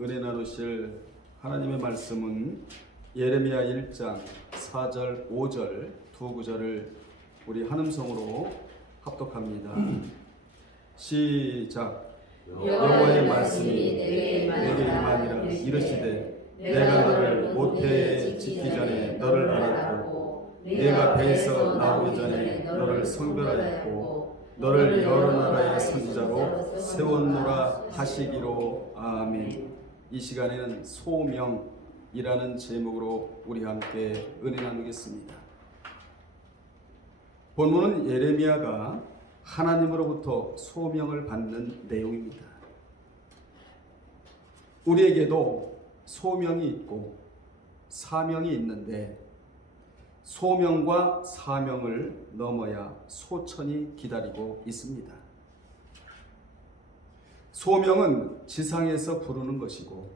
은혜 나누실 하나님의 말씀은 예레미야 1장 4절 5절 두 구절을 우리 한음성으로 합독합니다. 시작. 여호와의 말씀이 내게 임하니라. 이르시되 내가 너를 모태에 짓기 전에 너를 알았고 내가 배에서 나오기 전에 너를 성별하였고 너를 여러 나라의 선지자로 세웠노라 하시기로. 아멘. 이 시간에는 소명이라는 제목으로 우리 함께 은혜 나누겠습니다. 본문은 예레미야가 하나님으로부터 소명을 받는 내용입니다. 우리에게도 소명이 있고 사명이 있는데 소명과 사명을 넘어야 소천이 기다리고 있습니다. 소명은 지상에서 부르는 것이고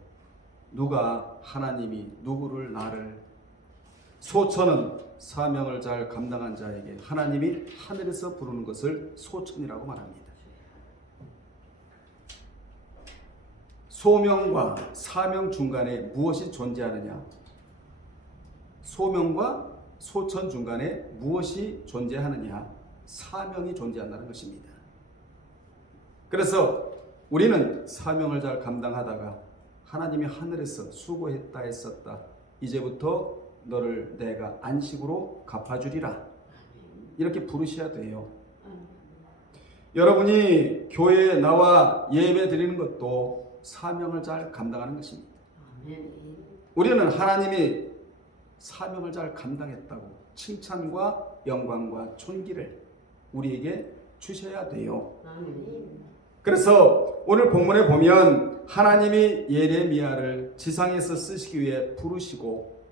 누가 하나님이 누구를 나를, 소천은 사명을 잘 감당한 자에게 하나님이 하늘에서 부르는 것을 소천이라고 말합니다. 소명과 사명 중간에 무엇이 존재하느냐? 소명과 소천 중간에 무엇이 존재하느냐? 사명이 존재한다는 것입니다. 그래서 우리는 사명을 잘 감당하다가 하나님이 하늘에서 수고했다 했었다, 이제부터 너를 내가 안식으로 갚아주리라, 이렇게 부르셔야 돼요. 여러분이 교회에 나와 예배 드리는 것도 사명을 잘 감당하는 것입니다. 우리는 하나님이 사명을 잘 감당했다고 칭찬과 영광과 존귀를 우리에게 주셔야 돼요. 그래서 오늘 본문에 보면 하나님이 예레미야를 지상에서 쓰시기 위해 부르시고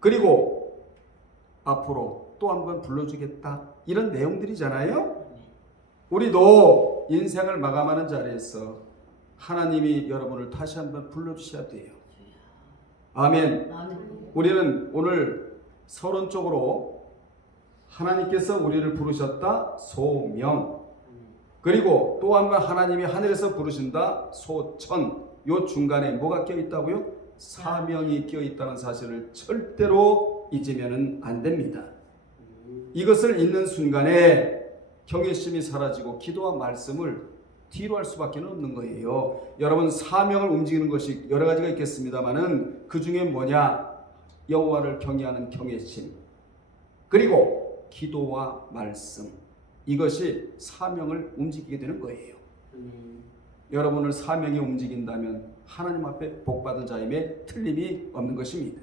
그리고 앞으로 또 한 번 불러주겠다, 이런 내용들이잖아요. 우리도 인생을 마감하는 자리에서 하나님이 여러분을 다시 한번 불러주셔야 돼요. 아멘. 우리는 오늘 서론적으로 하나님께서 우리를 부르셨다, 소명, 그리고 또 한 번 하나님이 하늘에서 부르신다, 소천. 요 중간에 뭐가 껴있다고요? 사명이 껴있다는 사실을 절대로 잊으면 안 됩니다. 이것을 잊는 순간에 경외심이 사라지고 기도와 말씀을 뒤로 할 수밖에 없는 거예요. 여러분, 사명을 움직이는 것이 여러 가지가 있겠습니다만은 그 중에 뭐냐? 여호와를 경외하는 경외심, 그리고 기도와 말씀, 이것이 사명을 움직이게 되는 거예요. 여러분을 사명이 움직인다면 하나님 앞에 복받은 자임에 틀림이 없는 것입니다.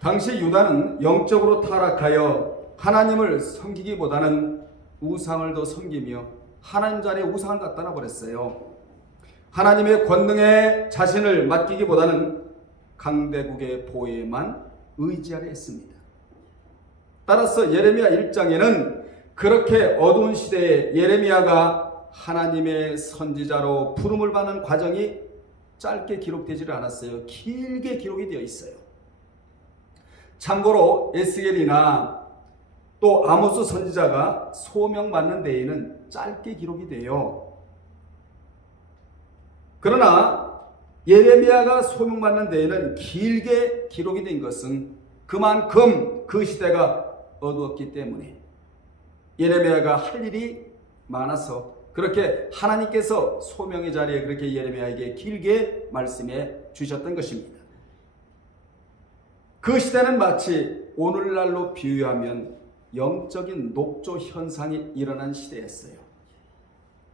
당시 유다는 영적으로 타락하여 하나님을 섬기기보다는 우상을 더 섬기며 하나님 자리에 우상을 갖다 놔버렸어요. 하나님의 권능에 자신을 맡기기보다는 강대국의 보혜만 의지하려 했습니다. 따라서 예레미야 1장에는 그렇게 어두운 시대에 예레미야가 하나님의 선지자로 부름을 받는 과정이 짧게 기록되지를 않았어요. 길게 기록이 되어 있어요. 참고로 에스겔이나 또 아모스 선지자가 소명받는 데에는 짧게 기록이 돼요. 그러나 예레미야가 소명받는 데에는 길게 기록이 된 것은 그만큼 그 시대가 어두웠기 때문에 예레미야가 할 일이 많아서 그렇게 하나님께서 소명의 자리에 그렇게 예레미야에게 길게 말씀해 주셨던 것입니다. 그 시대는 마치 오늘날로 비유하면 영적인 녹조 현상이 일어난 시대였어요.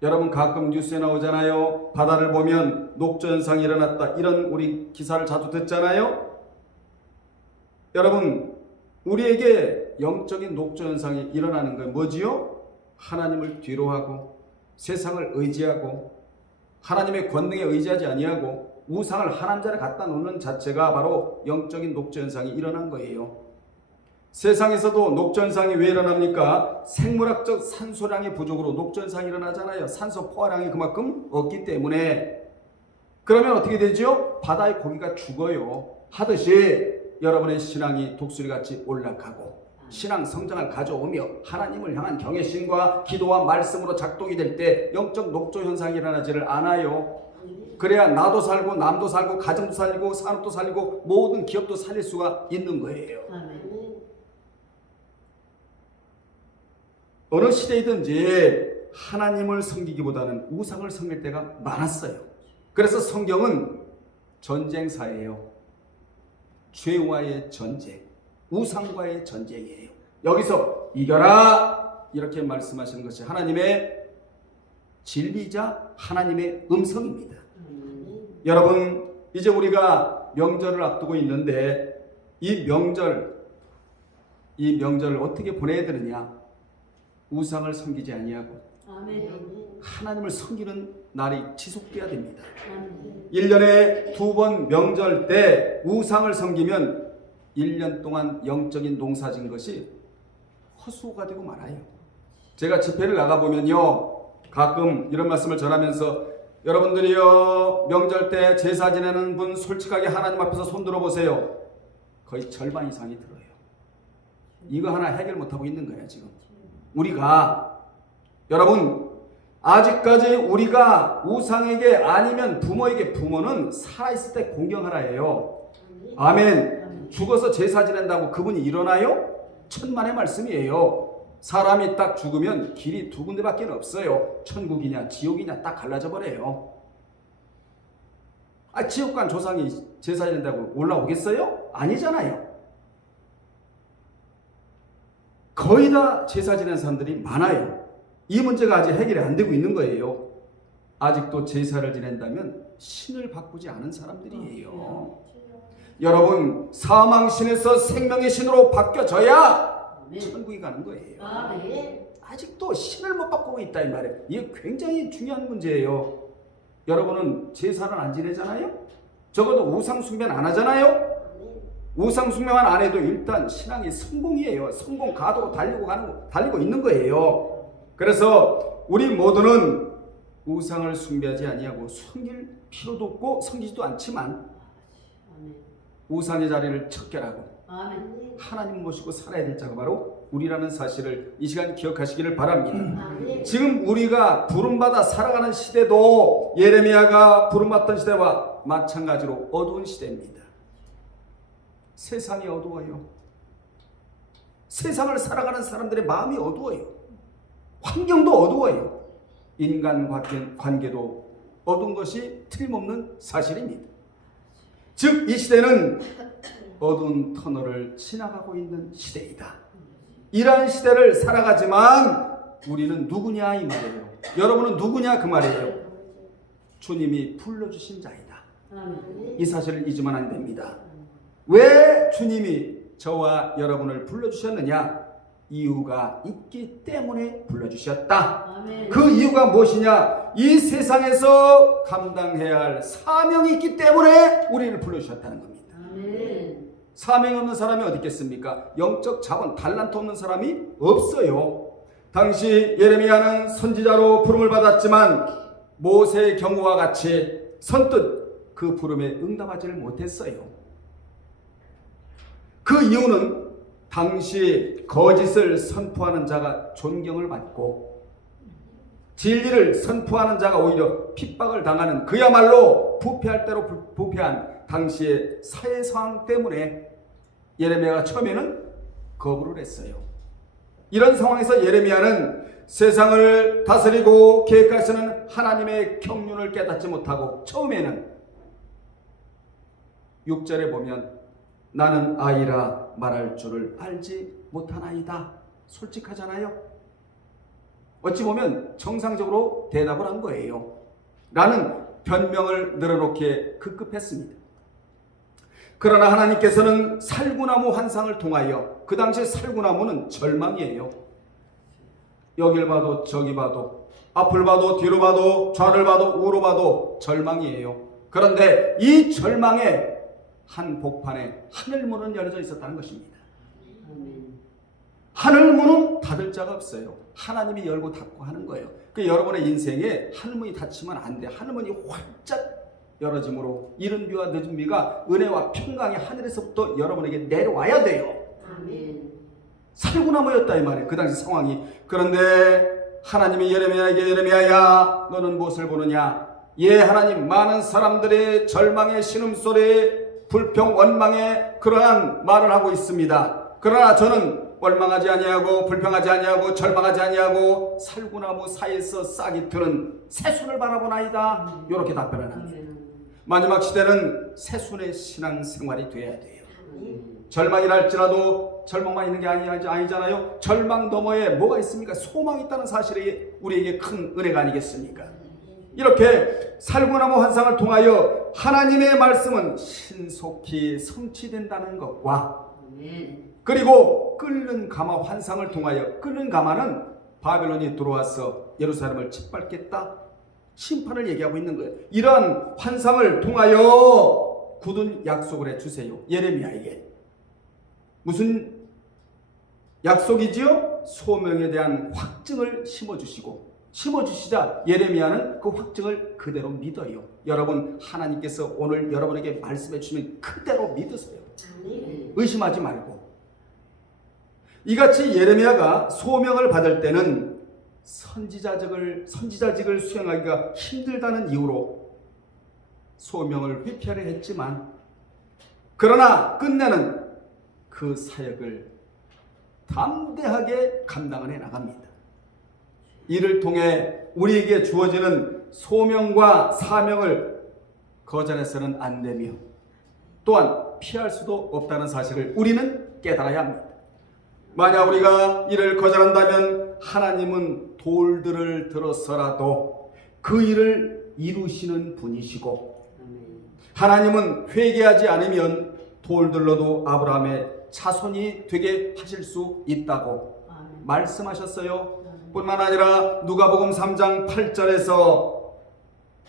여러분, 가끔 뉴스에 나오잖아요. 바다를 보면 녹조 현상이 일어났다, 이런 우리 기사를 자주 듣잖아요. 여러분, 우리에게 영적인 녹조 현상이 일어나는 건 뭐지요? 하나님을 뒤로하고 세상을 의지하고 하나님의 권능에 의지하지 아니하고 우상을 하나님 자리에 갖다 놓는 자체가 바로 영적인 녹조 현상이 일어난 거예요. 세상에서도 녹조 현상이 왜 일어납니까? 생물학적 산소량의 부족으로 녹조 현상이 일어나잖아요. 산소 포화량이 그만큼 없기 때문에. 그러면 어떻게 되죠? 바다의 고기가 죽어요. 하듯이 여러분의 신앙이 독수리같이 올라가고 신앙 성장을 가져오며 하나님을 향한 경외심과 기도와 말씀으로 작동이 될 때 영적 녹조 현상이 일어나지를 않아요. 그래야 나도 살고 남도 살고 가정도 살리고 산업도 살리고 모든 기업도 살릴 수가 있는 거예요. 어느 시대이든지 하나님을 섬기기보다는 우상을 섬길 때가 많았어요. 그래서 성경은 전쟁사예요. 죄와의 전쟁, 우상과의 전쟁이에요. 여기서 이겨라 이렇게 말씀하시는 것이 하나님의 진리자 하나님의 음성입니다. 여러분, 이제 우리가 명절을 앞두고 있는데 이 명절을 어떻게 보내야 되느냐? 우상을 섬기지 아니하고 하나님을 섬기는 날이 지속돼야 됩니다. 1년에 2번 명절 때 우상을 섬기면 1년 동안 영적인 농사진 것이 헛수고가 되고 말아요. 제가 집회를 나가보면요, 가끔 이런 말씀을 전하면서 여러분들이요, 명절 때 제사 지내는 분 솔직하게 하나님 앞에서 손 들어보세요. 거의 절반 이상이 들어요. 이거 하나 해결 못하고 있는 거예요. 지금 우리가, 여러분, 아직까지 우리가 우상에게 아니면 부모에게, 부모는 살아있을 때 공경하라 해요. 아멘. 죽어서 제사 지낸다고 그분이 일어나요? 천만의 말씀이에요. 사람이 딱 죽으면 길이 두 군데밖에 없어요. 천국이냐 지옥이냐 딱 갈라져 버려요. 지옥 간 조상이 제사 지낸다고 올라오겠어요? 아니잖아요. 거의 다 제사 지낸 사람들이 많아요. 이 문제가 아직 해결이 안 되고 있는 거예요. 아직도 제사를 지낸다면 신을 바꾸지 않은 사람들이에요. 여러분, 사망신에서 생명의 신으로 바뀌어져야 천국에 가는 거예요. 아직도 신을 못 바꾸고 있다 이 말이에요. 이게 굉장히 중요한 문제예요. 여러분은 제사를 안 지내잖아요? 적어도 우상 숭배는 안 하잖아요? 우상 숭배만 안 해도 일단 신앙이 성공이에요. 성공 가도로 달리고 있는 거예요. 그래서 우리 모두는 우상을 숭배하지 아니하고 섬길 필요도 없고 섬기지도 않지만 우상의 자리를 척결하고 하나님 모시고 살아야 될 자가 바로 우리라는 사실을 이 시간 기억하시기를 바랍니다. 지금 우리가 부름받아 살아가는 시대도 예레미야가 부름받던 시대와 마찬가지로 어두운 시대입니다. 세상이 어두워요. 세상을 살아가는 사람들의 마음이 어두워요. 환경도 어두워요. 인간 관계도 어두운 것이 틀림없는 사실입니다. 즉, 이 시대는 어두운 터널을 지나가고 있는 시대이다. 이러한 시대를 살아가지만 우리는 누구냐 이 말이에요. 여러분은 누구냐 그 말이에요. 주님이 불러주신 자이다. 이 사실을 잊으면 안 됩니다. 왜 주님이 저와 여러분을 불러주셨느냐? 이유가 있기 때문에 불러주셨다. 그 이유가 무엇이냐? 이 세상에서 감당해야 할 사명이 있기 때문에 우리를 불러주셨다는 겁니다. 사명 없는 사람이 어디 있겠습니까? 영적 자본, 달란트 없는 사람이 없어요. 당시 예레미야는 선지자로 부름을 받았지만 모세의 경우와 같이 선뜻 그 부름에 응답하지를 못했어요. 그 이유는 당시 거짓을 선포하는 자가 존경을 받고 진리를 선포하는 자가 오히려 핍박을 당하는, 그야말로 부패할 대로 부패한 당시의 사회 상황 때문에 예레미야가 처음에는 거부를 했어요. 이런 상황에서 예레미야는 세상을 다스리고 계획하시는 하나님의 경륜을 깨닫지 못하고 처음에는 6절에 보면 나는 아이라 말할 줄을 알지 못하나이다. 솔직하잖아요. 어찌 보면 정상적으로 대답을 한 거예요. 라는 변명을 늘어놓기에 급급했습니다. 그러나 하나님께서는 살구나무 환상을 통하여, 그 당시 살구나무는 절망이에요. 여길 봐도 저기 봐도 앞을 봐도 뒤로 봐도 좌를 봐도 우로 봐도 절망이에요. 그런데 이 절망에 한 복판에 하늘문은 열려져 있었다는 것입니다. 하늘문은 닫을 자가 없어요. 하나님이 열고 닫고 하는 거예요. 여러분의 인생에 하늘문이 닫히면 안 돼. 하늘문이 활짝 열어짐으로 이른 비와 늦은 비가 은혜와 평강이 하늘에서부터 여러분에게 내려와야 돼요. 살구나무였다 이 말이에요. 그 당시 상황이. 그런데 하나님이 예레미야에게 예레미야야 너는 무엇을 보느냐? 예, 하나님, 많은 사람들의 절망의 신음소리에 불평 원망의 그러한 말을 하고 있습니다. 그러나 저는 원망하지 아니하고 불평하지 아니하고 절망하지 아니하고 살구나무 사이에서 싹이 트는 새순을 바라보나이다. 이렇게 답변을 합니다. 마지막 시대는 새순의 신앙생활이 되어야 돼요. 절망이 날지라도 절망만 있는 게 아니잖아요. 절망 너머에 뭐가 있습니까? 소망이 있다는 사실이 우리에게 큰 은혜가 아니겠습니까? 이렇게 살구나무 환상을 통하여 하나님의 말씀은 신속히 성취된다는 것과 그리고 끓는 가마 환상을 통하여, 끓는 가마는 바벨론이 들어와서 예루살렘을 짓밟겠다 심판을 얘기하고 있는 거예요. 이러한 환상을 통하여 굳은 약속을 해주세요. 예레미야에게. 무슨 약속이지요? 소명에 대한 확증을 심어주시자 예레미야는 그 확증을 그대로 믿어요. 여러분, 하나님께서 오늘 여러분에게 말씀해 주시면 그대로 믿으세요. 의심하지 말고. 이같이 예레미야가 소명을 받을 때는 선지자직을 수행하기가 힘들다는 이유로 소명을 회피하려 했지만, 그러나 끝내는 그 사역을 담대하게 감당을 해 나갑니다. 이를 통해 우리에게 주어지는 소명과 사명을 거절해서는 안 되며 또한 피할 수도 없다는 사실을 우리는 깨달아야 합니다. 만약 우리가 이를 거절한다면 하나님은 돌들을 들어서라도 그 일을 이루시는 분이시고, 하나님은 회개하지 않으면 돌들로도 아브라함의 자손이 되게 하실 수 있다고 말씀하셨어요. 뿐만 아니라 누가복음 3장 8절에서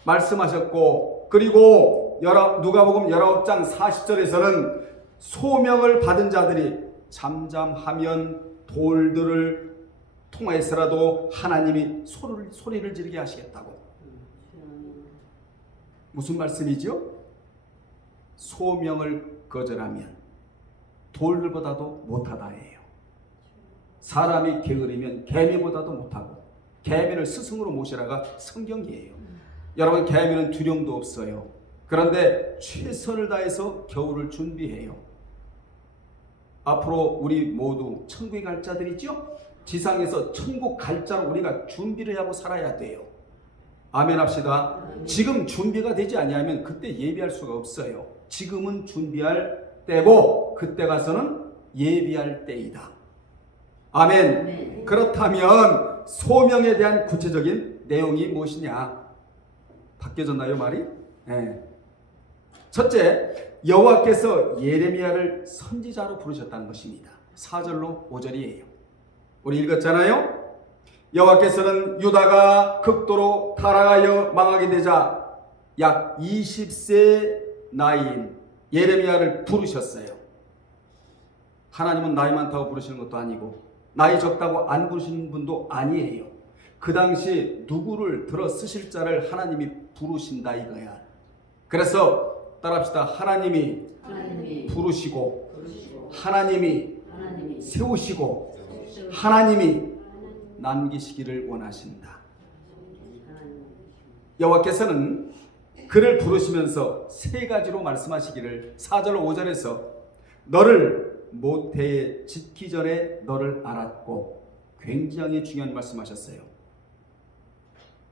말씀하셨고, 그리고 누가복음 19장 40절에서는 소명을 받은 자들이 잠잠하면 돌들을 통해서라도 하나님이 소리를 지르게 하시겠다고. 무슨 말씀이죠? 소명을 거절하면 돌들보다도 못하다예요. 사람이 게으르면 개미보다도 못하고, 개미를 스승으로 모시라가 성경이에요. 여러분, 개미는 두려움도 없어요. 그런데 최선을 다해서 겨울을 준비해요. 앞으로 우리 모두 천국에 갈 자들이죠? 지상에서 천국 갈 자로 우리가 준비를 하고 살아야 돼요. 아멘 합시다. 지금 준비가 되지 아니하면 그때 예비할 수가 없어요. 지금은 준비할 때고 그때 가서는 예비할 때이다. 아멘. 네. 그렇다면 소명에 대한 구체적인 내용이 무엇이냐? 바뀌어졌나요, 말이? 네. 첫째, 여호와께서 예레미야를 선지자로 부르셨다는 것입니다. 4절로 5절이에요. 우리 읽었잖아요. 여호와께서는 유다가 극도로 타락하여 망하게 되자 약 20세 나이인 예레미야를 부르셨어요. 하나님은 나이 많다고 부르시는 것도 아니고 나이 적다고 안 부르시는 분도 아니에요. 그 당시 누구를 들어 쓰실 자를 하나님이 부르신다 이거야. 그래서 따라합시다. 하나님이 부르시고 하나님이 세우시고 하나님이 남기시기를 원하신다. 여호와께서는 그를 부르시면서 세 가지로 말씀하시기를 4절 5절에서 너를 모태에 짓기 전에 너를 알았고, 굉장히 중요한 말씀하셨어요.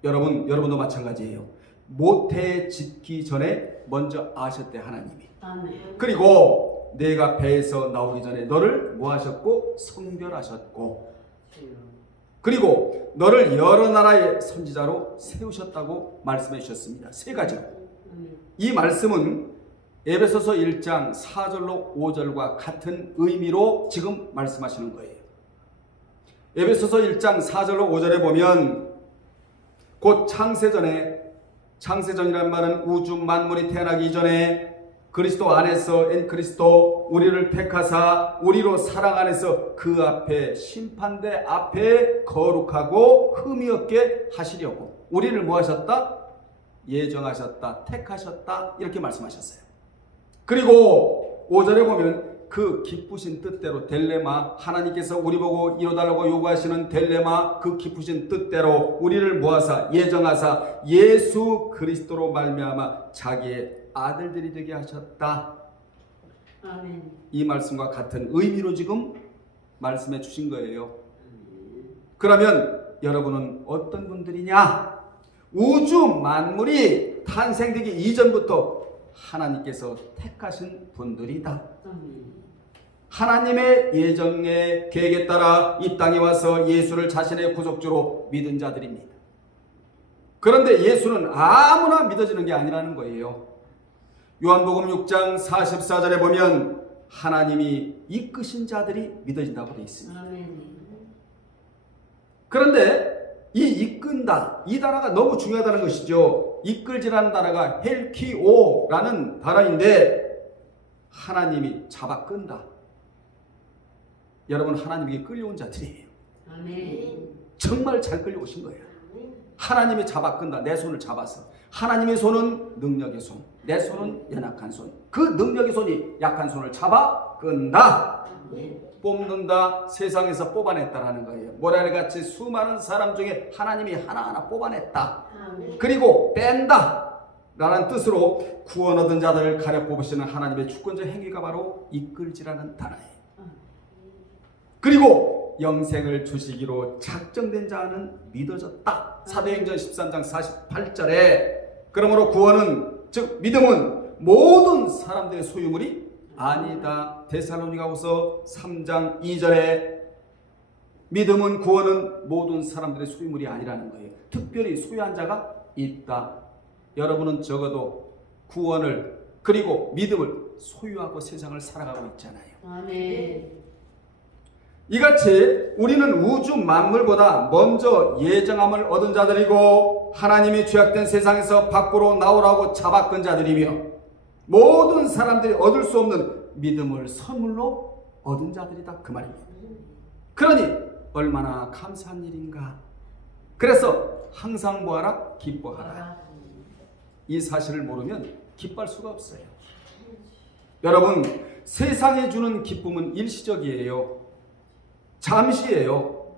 여러분도 마찬가지예요. 모태에 짓기 전에 먼저 아셨대 하나님이. 그리고 내가 배에서 나오기 전에 너를 뭐 하셨고? 성별하셨고, 그리고 너를 여러 나라의 선지자로 세우셨다고 말씀해 주셨습니다. 세 가지로. 이 말씀은 에베소서 1장 4절로 5절과 같은 의미로 지금 말씀하시는 거예요. 에베소서 1장 4절로 5절에 보면 곧 창세전이란 말은 우주 만물이 태어나기 이전에 그리스도 안에서 그리스도 우리를 택하사 우리로 사랑 안에서 그 앞에 심판대 앞에 거룩하고 흠이 없게 하시려고 우리를 뭐 하셨다? 예정하셨다, 택하셨다, 이렇게 말씀하셨어요. 그리고 5절에 보면 그 기쁘신 뜻대로 델레마, 하나님께서 우리 보고 이뤄달라고 요구하시는 델레마, 그 기쁘신 뜻대로 우리를 모아사 예정하사 예수 그리스도로 말미암아 자기의 아들들이 되게 하셨다. 아멘. 이 말씀과 같은 의미로 지금 말씀해 주신 거예요. 그러면 여러분은 어떤 분들이냐? 우주 만물이 탄생되기 이전부터 하나님께서 택하신 분들이다. 아멘. 하나님의 예정의 계획에 따라 이 땅에 와서 예수를 자신의 구속주로 믿은 자들입니다. 그런데 예수는 아무나 믿어지는 게 아니라는 거예요. 요한복음 6장 44절에 보면 하나님이 이끄신 자들이 믿어진다고 되어 있습니다. 아멘. 그런데 이 이끈다, 이 단어가 너무 중요하다는 것이죠. 이끌지라는 단어가 헬키오라는 단어인데 하나님이 잡아 끈다. 여러분, 하나님에게 끌려온 자들이에요. 아멘. 정말 잘 끌려오신 거예요. 하나님이 잡아 끈다. 내 손을 잡아서. 하나님의 손은 능력의 손, 내 손은 연약한 손. 그 능력의 손이 약한 손을 잡아 끈다. 뽑는다, 세상에서 뽑아냈다라는 거예요. 모래알같이 수많은 사람 중에 하나님이 하나하나 뽑아냈다. 그리고 뺀다 라는 뜻으로 구원 얻은 자들을 가려 뽑으시는 하나님의 주권적 행위가 바로 이끌지라는 단어예요. 그리고 영생을 주시기로 작정된 자는 믿어졌다. 사도행전 13장 48절에 그러므로 구원은, 즉 믿음은 모든 사람들의 소유물이 아니다. 데살로니가후서 3장 2절에 믿음은, 구원은 모든 사람들의 소유물이 아니라는 거예요. 특별히 소유한 자가 있다. 여러분은 적어도 구원을, 그리고 믿음을 소유하고 세상을 살아가고 있잖아요. 아멘. 이같이 우리는 우주 만물보다 먼저 예정함을 얻은 자들이고 하나님이 죄악된 세상에서 밖으로 나오라고 잡아끈 자들이며 모든 사람들이 얻을 수 없는 믿음을 선물로 얻은 자들이다, 그 말입니다. 그러니 얼마나 감사한 일인가. 그래서 항상 뭐하라? 기뻐하라. 이 사실을 모르면 기뻐할 수가 없어요. 여러분, 세상에 주는 기쁨은 일시적이에요. 잠시예요.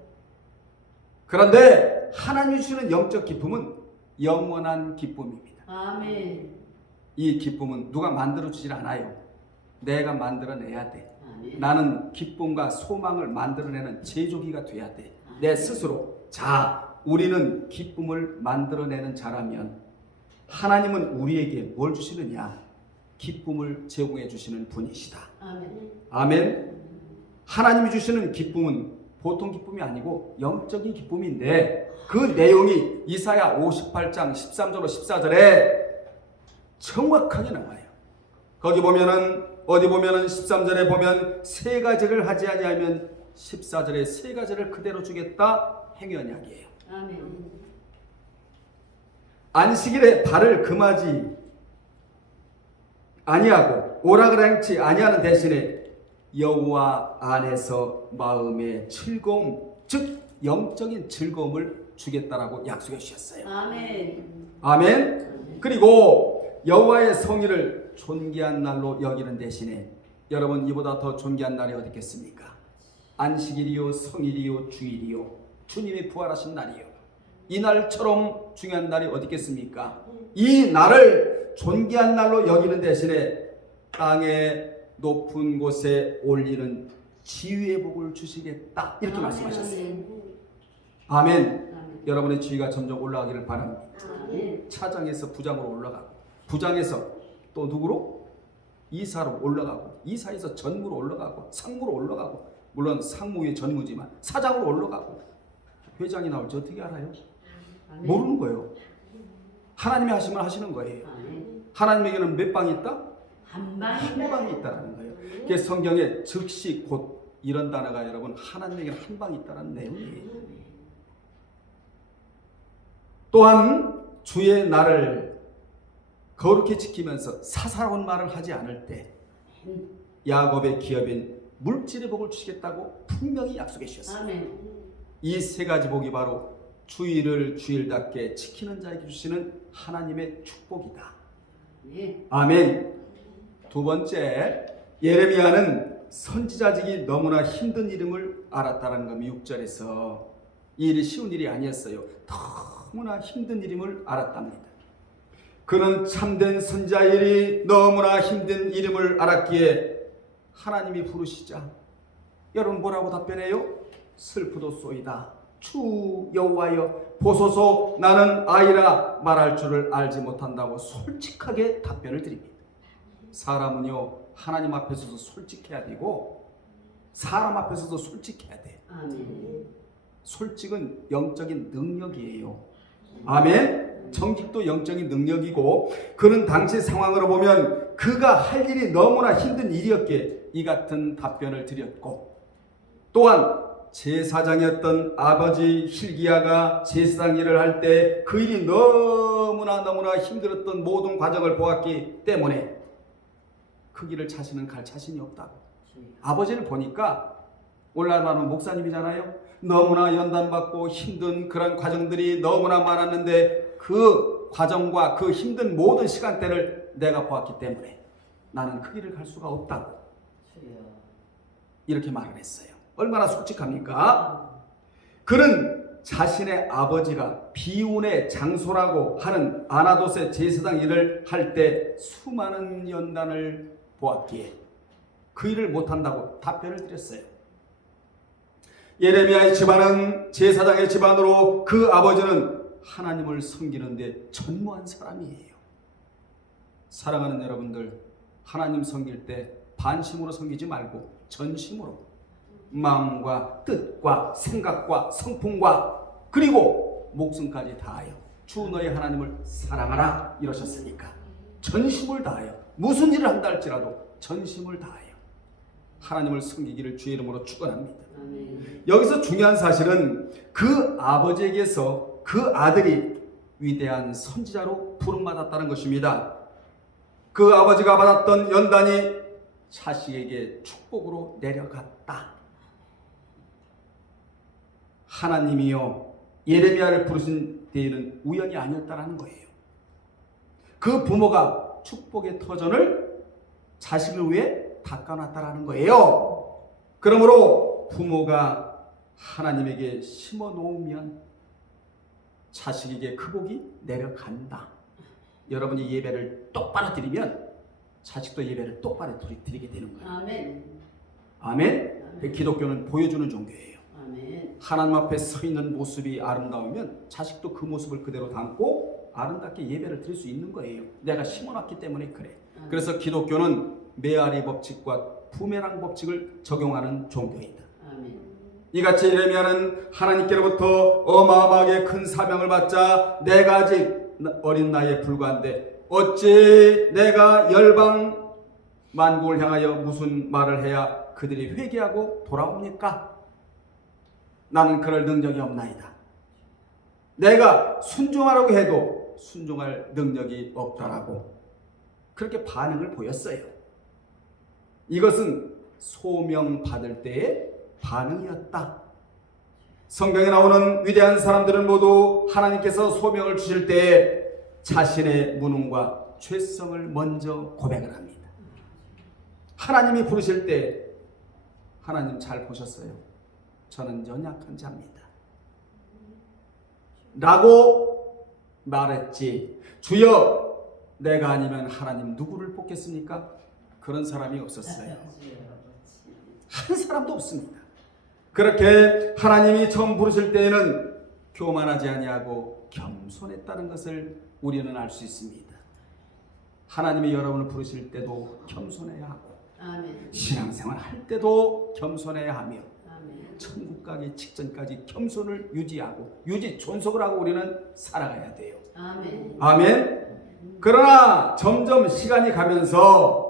그런데 하나님이 주시는 영적 기쁨은 영원한 기쁨입니다. 아멘. 이 기쁨은 누가 만들어주질 않아요. 내가 만들어내야 돼. 아멘. 나는 기쁨과 소망을 만들어내는 제조기가 돼야 돼. 내 스스로. 자, 우리는 기쁨을 만들어내는 자라면 하나님은 우리에게 뭘 주시느냐? 기쁨을 제공해 주시는 분이시다. 아멘. 아멘. 하나님이 주시는 기쁨은 보통 기쁨이 아니고 영적인 기쁨인데 그 내용이 이사야 58장 13절로 14절에 정확하게 나와요. 거기 보면은, 어디 보면은 13절에 보면 세 가지를 하지 아니하면 14절에 세 가지를 그대로 주겠다, 행위언약이에요. 아멘. 안식일에 발을 금하지 아니하고 오락을 행치 아니하는 대신에 여호와 안에서 마음의 즐거움, 즉 영적인 즐거움을 주겠다라고 약속해 주셨어요. 아멘. 아멘. 그리고 여호와의 성의를 존귀한 날로 여기는 대신에 여러분, 이보다 더 존귀한 날이 어디 있겠습니까? 안식일이요, 성일이요, 주일이요, 주님이 부활하신 날이요. 이 날처럼 중요한 날이 어디 있겠습니까? 이 날을 존귀한 날로 여기는 대신에 땅의 높은 곳에 올리는 지위의 복을 주시겠다, 이렇게 말씀하셨어요. 아멘. 아멘. 여러분의 지위가 점점 올라가기를 바랍니다. 아멘. 차장에서 부장으로 올라가고, 부장에서 또 누구로? 이사로 올라가고, 이사에서 전무로 올라가고, 상무로 올라가고, 물론 상무 위에 전무지만 사장으로 올라가고, 회장이 나올지 어떻게 알아요? 아멘. 모르는 거예요. 하나님이 하시면 하시는 거예요. 아멘. 하나님에게는 몇 방이 있다? 한 한 방이 있다는 거예요. 그게 성경에 즉시 곧 이런 단어가 여러분, 하나님에게는 한 방이 있다는 내용이에요. 또한 주의 날을 거룩히 지키면서 사사로운 말을 하지 않을 때 야곱의 기업인 물질의 복을 주시겠다고 분명히 약속해 주셨어요. 아멘. 이 세 가지 복이 바로 주일을 주일답게 지키는 자에게 주시는 하나님의 축복이다. 네. 아멘. 두 번째, 예레미야는 선지자직이 너무나 힘든 이름을 알았다는 겁니다. 6절에서 이 일이 쉬운 일이 아니었어요. 너무나 힘든 이름을 알았답니다. 그는 참된 선지자의 일이 너무나 힘든 이름을 알았기에 하나님이 부르시자 여러분 뭐라고 답변해요? 슬프도소이다. 주 여호와여 보소서 나는 아이라 말할 줄을 알지 못한다고 솔직하게 답변을 드립니다. 사람은요 하나님 앞에서도 솔직해야 되고 사람 앞에서도 솔직해야 돼요. 아멘. 솔직은 영적인 능력이에요. 아멘. 정직도 영적인 능력이고 그는 당시 상황으로 보면 그가 할 일이 너무나 힘든 일이었기에 이 같은 답변을 드렸고 또한 제사장이었던 아버지 hil기야가 제사장 일을 할 때 그 일이 너무나 힘들었던 모든 과정을 보았기 때문에 그 길을 자신은 갈 자신이 없다고. 아버지를 보니까 올라가는 목사님이잖아요. 너무나 연단받고 힘든 그런 과정들이 너무나 많았는데 그 과정과 그 힘든 모든 시간대를 내가 보았기 때문에 나는 그 길을 갈 수가 없다고 이렇게 말을 했어요. 얼마나 솔직합니까? 그는 자신의 아버지가 비운의 장소라고 하는 아나돗의 제사장 일을 할 때 수많은 연단을 보았기에 그 일을 못한다고 답변을 드렸어요. 예레미야의 집안은 제사장의 집안으로 그 아버지는 하나님을 섬기는데 전무한 사람이에요. 사랑하는 여러분들, 하나님 섬길 때 반심으로 섬기지 말고 전심으로 마음과 뜻과 생각과 성품과 그리고 목숨까지 다하여 주 너의 하나님을 사랑하라 이러셨으니까 전심을 다하여 무슨 일을 한다 할지라도 전심을 다하여 하나님을 섬기기를 주의 이름으로 축원합니다. 여기서 중요한 사실은 그 아버지에게서 그 아들이 위대한 선지자로 부름받았다는 것입니다. 그 아버지가 받았던 연단이 자식에게 축복으로 내려갔다. 하나님이요 예레미야를 부르신 때에는 우연이 아니었다는 거예요. 그 부모가 축복의 터전을 자식을 위해 닦아놨다는 거예요. 그러므로 부모가 하나님에게 심어 놓으면 자식에게 그 복이 내려간다. 여러분이 예배를 똑바로 드리면 자식도 예배를 똑바로 드리게 되는 거예요. 아멘. 아멘. 기독교는 보여주는 종교예요. 아멘. 하나님 앞에 서 있는 모습이 아름다우면 자식도 그 모습을 그대로 담고 아름답게 예배를 드릴 수 있는 거예요. 내가 심어놨기 때문에 그래. 아멘. 그래서 기독교는 메아리 법칙과 부메랑 법칙을 적용하는 종교이다. 아멘. 이같이 예레미야는 하나님께로부터 어마어마하게 큰 사명을 받자 내가 아직 어린 나이에 불과한데 어찌 내가 열방 만국을 향하여 무슨 말을 해야 그들이 회개하고 돌아옵니까? 나는 그럴 능력이 없나이다. 내가 순종하라고 해도 순종할 능력이 없다라고 그렇게 반응을 보였어요. 이것은 소명 받을 때의 반응이었다. 성경에 나오는 위대한 사람들은 모두 하나님께서 소명을 주실 때 자신의 무능과 죄성을 먼저 고백을 합니다. 하나님이 부르실 때 하나님 잘 보셨어요. 저는 연약한 자입니다. 라고 말했지. 주여 내가 아니면 하나님 누구를 뽑겠습니까? 그런 사람이 없었어요. 한 사람도 없습니다. 그렇게 하나님이 처음 부르실 때에는 교만하지 아니하고 겸손했다는 것을 우리는 알 수 있습니다. 하나님이 여러분을 부르실 때도 겸손해야 하고 아멘. 신앙생활 할 때도 겸손해야 하며 아멘. 천국 가기 직전까지 겸손을 유지하고 존속을 하고 우리는 살아가야 돼요. 아멘. 아멘. 그러나 점점 시간이 가면서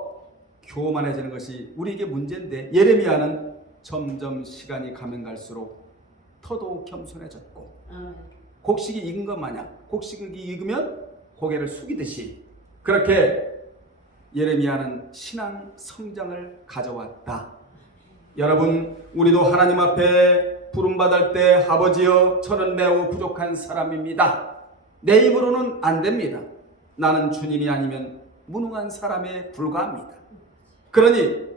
교만해지는 것이 우리에게 문제인데 예레미야는 점점 시간이 가면 갈수록 더더욱 겸손해졌고 아멘. 곡식이 익은 것 마냥 곡식이 익으면 고개를 숙이듯이 그렇게 예레미야는 신앙 성장을 가져왔다. 여러분 우리도 하나님 앞에 부름받을 때 아버지여 저는 매우 부족한 사람입니다. 내 힘으로는 안 됩니다. 나는 주님이 아니면 무능한 사람에 불과합니다. 그러니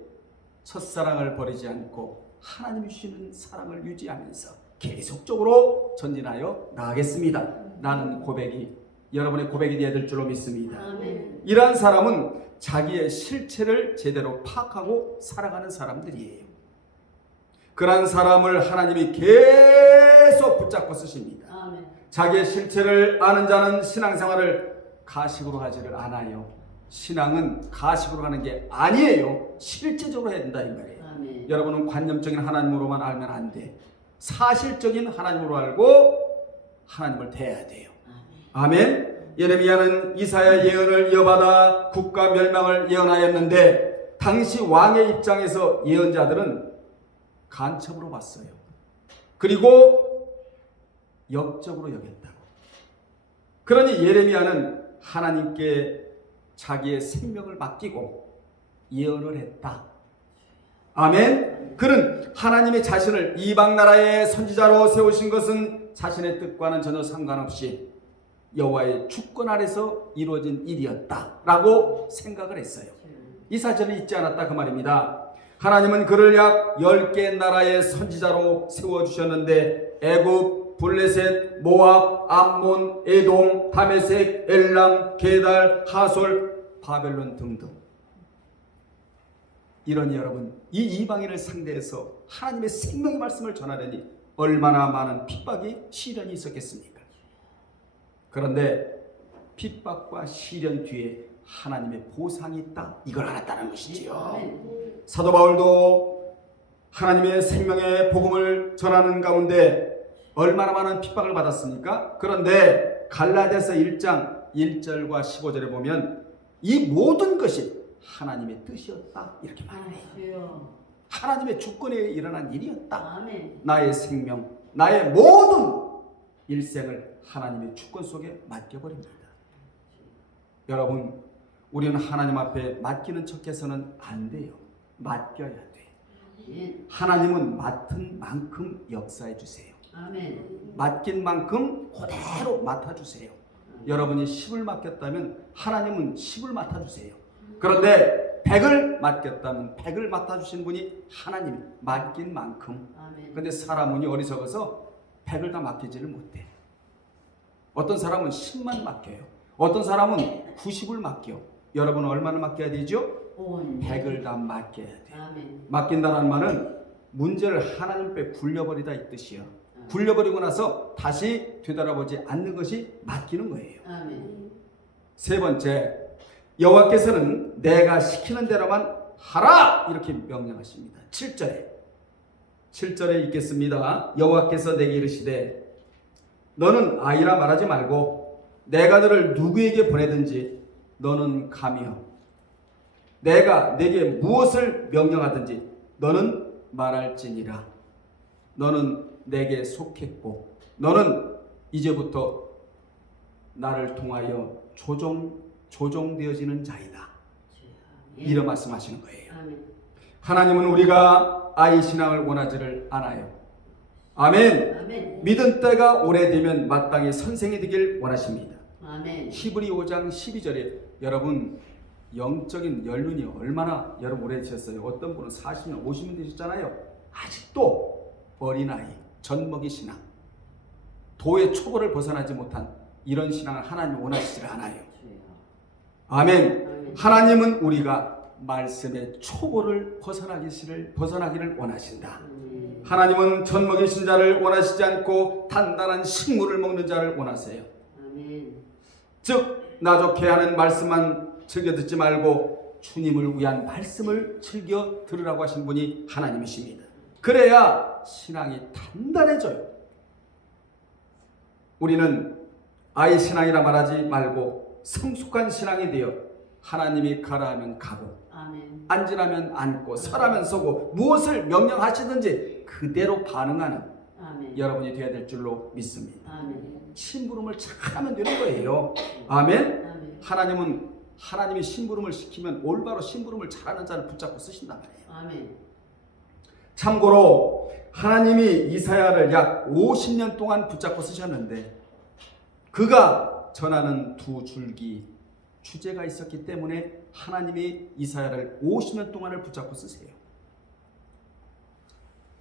첫사랑을 버리지 않고 하나님이 주시는 사랑을 유지하면서 계속적으로 전진하여 나가겠습니다. 라는 고백이 여러분의 고백이 되어야 될 줄로 믿습니다. 아멘. 이러한 사람은 자기의 실체를 제대로 파악하고 살아가는 사람들이에요. 그러한 사람을 하나님이 계속 붙잡고 쓰십니다. 아멘. 자기의 실체를 아는 자는 신앙생활을 가식으로 하지를 않아요. 신앙은 가식으로 하는 게 아니에요. 실제적으로 해야 된다 이 말이에요. 아멘. 여러분은 관념적인 하나님으로만 알면 안 돼. 사실적인 하나님으로 알고 하나님을 대해야 돼요. 아멘. 예레미야는 이사야 예언을 이어받아 국가 멸망을 예언하였는데 당시 왕의 입장에서 예언자들은 간첩으로 봤어요. 그리고 역적으로 여겼다고. 그러니 예레미야는 하나님께 자기의 생명을 맡기고 예언을 했다. 아멘. 그는 하나님의 자신을 이방 나라의 선지자로 세우신 것은 자신의 뜻과는 전혀 상관없이 여호와의 주권 아래서 이루어진 일이었다라고 생각을 했어요. 이 사실을 잊지 않았다 그 말입니다. 하나님은 그를 약 10개 나라의 선지자로 세워주셨는데 애굽, 블레셋, 모압, 암몬, 에돔, 다메섹, 엘람, 게달, 하솔, 바벨론 등등. 이러니 여러분, 이 이방인을 상대해서 하나님의 생명의 말씀을 전하려니 얼마나 많은 핍박이 시련이 있었겠습니까? 그런데 핍박과 시련 뒤에 하나님의 보상이 있다, 이걸 알았다는 것이지요. 사도 바울도 하나님의 생명의 복음을 전하는 가운데 얼마나 많은 핍박을 받았습니까? 그런데 갈라디아서 1장 1절과 15절에 보면 이 모든 것이 하나님의 뜻이었다 이렇게 말해요. 하나님의 주권에 일어난 일이었다. 아멘. 나의 생명, 나의 모든 일생을 하나님의 주권 속에 맡겨버립니다. 여러분, 우리는 하나님 앞에 맡기는 척해서는 안 돼요. 맡겨야 돼. 하나님은 맡은 만큼 역사해 주세요. 아멘. 맡긴 만큼 그대로 맡아주세요. 여러분이 10을 맡겼다면 하나님은 10을 맡아주세요. 그런데 100을 맡겼다면 100을 맡아주신 분이 하나님, 맡긴 만큼. 그런데 사람은 어리석어서 100을 다 맡기지를 못해. 어떤 사람은 10만 맡겨요. 어떤 사람은 90을 맡겨. 여러분은 얼마나 맡겨야 되죠? 100을 다 맡겨야 돼. 맡긴다는 말은 문제를 하나님 앞에 굴려버리다 이 뜻이요. 굴려버리고 나서 다시 되돌아보지 않는 것이 맡기는 거예요. 세 번째, 여호와께서는 내가 시키는 대로만 하라 이렇게 명령하십니다. 7절에 읽겠습니다. 여호와께서 내게 이르시되 너는 아이라 말하지 말고 내가 너를 누구에게 보내든지 너는 가며 내가 내게 무엇을 명령하든지 너는 말할지니라. 너는 내게 속했고 너는 이제부터 나를 통하여 조종되어지는 자이다. 이런 말씀하시는 거예요. 하나님은 우리가 아이 신앙을 원하지를 않아요. 아멘. 믿은 때가 오래되면 마땅히 선생이 되길 원하십니다. 히브리 5장 12절에 여러분 영적인 연륜이 얼마나 여러분 오래되셨어요? 어떤 분은 40년, 50년 되셨잖아요. 아직도 어린아이, 젖먹이 신앙, 도의 초보를 벗어나지 못한 이런 신앙을 하나님이 원하시지 않아요. 아멘. 하나님은 우리가 말씀의 초보를 벗어나기를 원하신다. 하나님은 젖먹이신 자를 원하시지 않고 단단한 식물을 먹는 자를 원하세요. 즉 나 좋게 하는 말씀만 즐겨 듣지 말고 주님을 위한 말씀을 즐겨 들으라고 하신 분이 하나님이십니다. 그래야 신앙이 단단해져요. 우리는 아이 신앙이라 말하지 말고 성숙한 신앙이 되어 하나님이 가라 하면 가고 앉으라면 앉고 서라면 서고 무엇을 명령하시든지 그대로 반응하는 여러분이 되어야 될 줄로 믿습니다. 심부름을 잘하면 되는 거예요. 아멘. 하나님이 심부름을 시키면 올바로 심부름을 잘하는 자를 붙잡고 쓰신단 말이에요. 참고로 하나님이 이사야를 약 50년 동안 붙잡고 쓰셨는데 그가 전하는 두 줄기 주제가 있었기 때문에 하나님이 이사야를 50년 동안을 붙잡고 쓰세요.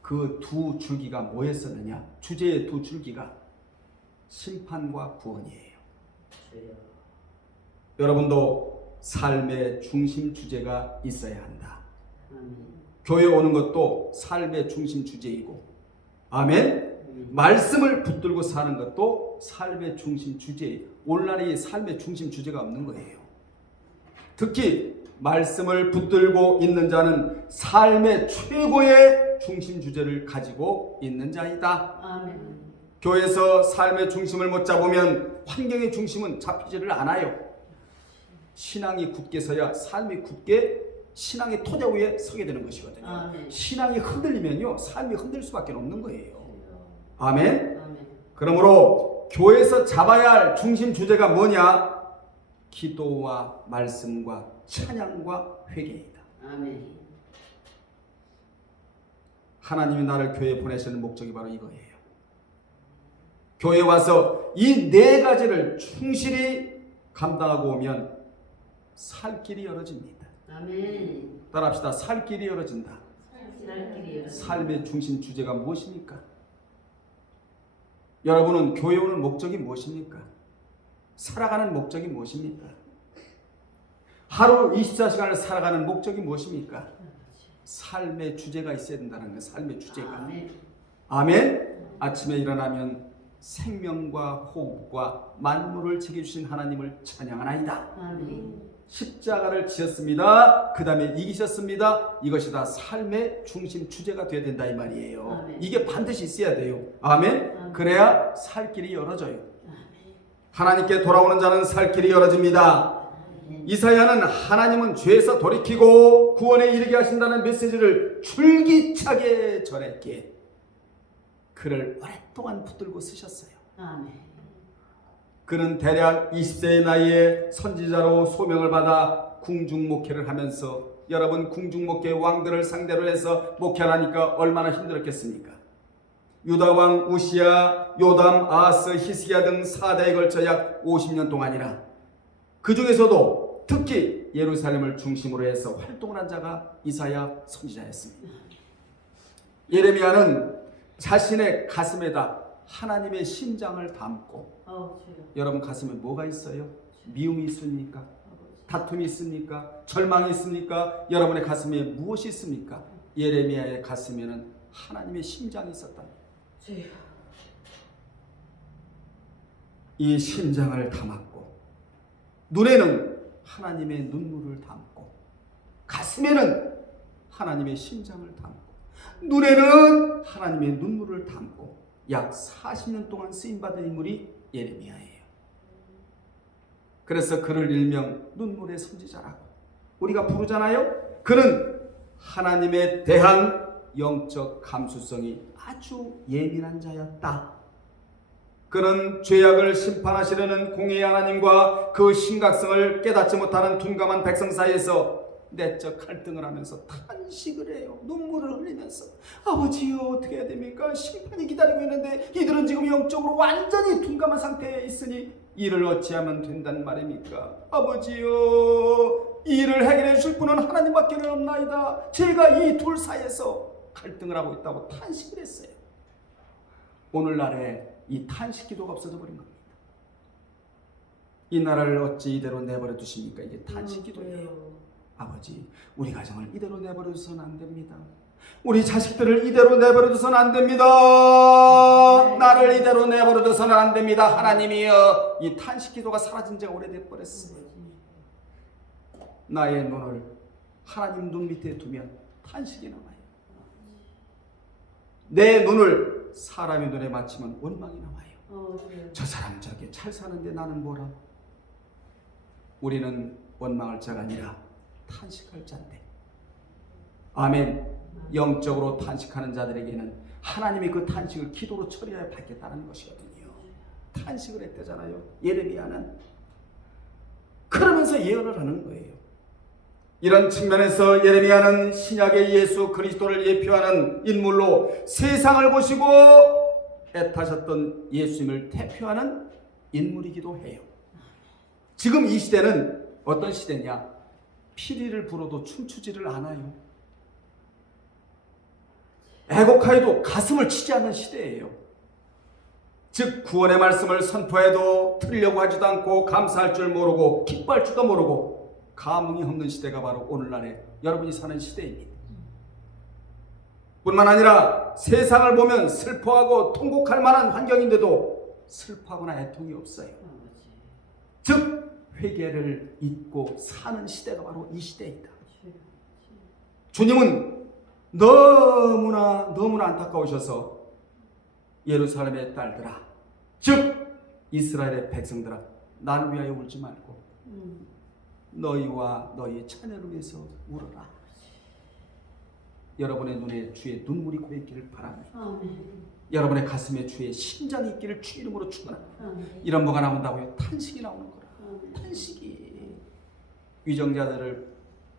그 두 줄기가 뭐였었느냐? 주제의 두 줄기가 심판과 구원이에요. 주여. 여러분도 삶의 중심 주제가 있어야 한다. 아멘. 교회 오는 것도 삶의 중심 주제이고, 아멘. 말씀을 붙들고 사는 것도 삶의 중심 주제예요. 오늘날의 삶의 중심 주제가 없는 거예요. 특히 말씀을 붙들고 있는 자는 삶의 최고의 중심 주제를 가지고 있는 자이다. 아멘. 교회에서 삶의 중심을 못 잡으면 환경의 중심은 잡히지를 않아요. 신앙이 굳게 서야 삶이 굳게 신앙의 토대 위에 서게 되는 것이거든요. 아멘. 신앙이 흔들리면요, 삶이 흔들 수밖에 없는 거예요. 주여. 아멘. 아멘. 그러므로 교회에서 잡아야 할 중심 주제가 뭐냐? 기도와 말씀과 찬양과 회개이다. 아멘. 하나님이 나를 교회에 보내시는 목적이 바로 이거예요. 교회에 와서 이 네 가지를 충실히 감당하고 오면 살 길이 열어집니다. 아멘. 따라합시다. 살 길이 열어진다. 살 길이 열어진다. 삶의 중심 주제가 무엇입니까? 여러분은 교회 오는 목적이 무엇입니까? 살아가는 목적이 무엇입니까? 하루 24시간을 살아가는 목적이 무엇입니까? 삶의 주제가 있어야 된다는 거예요. 삶의 주제가. 아멘. 아멘. 아침에 일어나면 생명과 호흡과 만물을 지켜주신 하나님을 찬양하나이다. 아멘. 십자가를 지었습니다. 그 다음에 이기셨습니다. 이것이 다 삶의 중심 주제가 되어야 된다 이 말이에요. 아멘. 이게 반드시 있어야 돼요. 아멘. 아멘. 그래야 살 길이 열어져요. 아멘. 하나님께 돌아오는 자는 살 길이 열어집니다. 아멘. 이사야는 하나님은 죄에서 돌이키고 구원에 이르게 하신다는 메시지를 줄기차게 전했기에 그를 오랫동안 붙들고 쓰셨어요. 아멘. 그는 대략 20세의 나이에 선지자로 소명을 받아 궁중 목회를 하면서, 여러분 궁중 목회 왕들을 상대로 해서 목회하니까 얼마나 힘들었겠습니까? 유다 왕 우시야, 요담, 아하스, 히스기야 등 4대에 걸쳐 약 50년 동안이나, 그 중에서도 특히 예루살렘을 중심으로 해서 활동을 한 자가 이사야 선지자였습니다. 예레미야는 자신의 가슴에다 하나님의 심장을 담고, 주여. 여러분 가슴에 뭐가 있어요? 미움이 있습니까? 다툼이 있습니까? 절망이 있습니까? 여러분의 가슴에 무엇이 있습니까? 예레미야의 가슴에는 하나님의 심장이 있었답니다. 주여. 이 심장을 담았고, 눈에는 하나님의 눈물을 담고, 가슴에는 하나님의 심장을 담고, 눈에는 하나님의 눈물을 담고, 약 40년 동안 쓰임받은 인물이 예레미야예요. 그래서 그를 일명 눈물의 선지자라고 우리가 부르잖아요. 그는 하나님에 대한 영적 감수성이 아주 예민한 자였다. 그는 죄악을 심판하시려는 공의의 하나님과 그 심각성을 깨닫지 못하는 둔감한 백성 사이에서 내적 갈등을 하면서 탄식을 해요. 눈물을 흘리면서, 아버지요 어떻게 해야 됩니까? 심판이 기다리고 있는데 이들은 지금 영적으로 완전히 둔감한 상태에 있으니 이를 어찌하면 된다는 말입니까? 아버지요, 이 일을 해결해 주실 분은 하나님밖에 없나이다. 제가 이 둘 사이에서 갈등을 하고 있다고 탄식을 했어요. 오늘날에 이 탄식 기도가 없어져 버린 겁니다. 이 나라를 어찌 이대로 내버려 두십니까? 이게 탄식 기도예요. 아버지, 우리 가정을 이대로 내버려 두서는 안 됩니다. 우리 자식들을 이대로 내버려 두서는 안 됩니다. 나를 이대로 내버려 두서는 안 됩니다. 하나님이여. 이 탄식 기도가 사라진 지가 오래돼 버렸어요. 나의 눈을 하나님 눈 밑에 두면 탄식이 나와요. 내 눈을 사람의 눈에 맞추면 원망이 나와요. 저 사람 저렇게 잘 사는데 나는 뭐라? 우리는 원망할 자가 아니라 탄식할 자인데, 아멘. 영적으로 탄식하는 자들에게는 하나님이 그 탄식을 기도로 처리하여 받겠다는 것이거든요. 탄식을 했대잖아요, 예레미야는. 그러면서 예언을 하는 거예요. 이런 측면에서 예레미야는 신약의 예수 그리스도를 예표하는 인물로 세상을 보시고 애타셨던 예수님을 대표하는 인물이기도 해요. 지금 이 시대는 어떤 시대냐? 피리를 불어도 춤추지를 않아요. 애곡하여도 가슴을 치지 않는 시대예요. 즉 구원의 말씀을 선포해도 들으려고 하지도 않고 감사할 줄 모르고 기뻐할 줄도 모르고 감흥이 없는 시대가 바로 오늘날의 여러분이 사는 시대입니다. 뿐만 아니라 세상을 보면 슬퍼하고 통곡할 만한 환경인데도 슬퍼하거나 애통이 없어요. 즉 회개를 잊고 사는 시대가 바로 이 시대이다. 주님은 너무나 안타까우셔서 예루살렘의 딸들아, 즉 이스라엘의 백성들아, 나를 위하여 울지 말고 너희와 너희의 자녀를 위해서 울어라. 여러분의 눈에 주의 눈물이 고였기를 바랍니다. 여러분의 가슴에 주의 심장이 있기를 주 이름으로 축원합니다. 이런 뭐가 나온다고요? 탄식이 나오는 거라. 탄식이. 위정자들을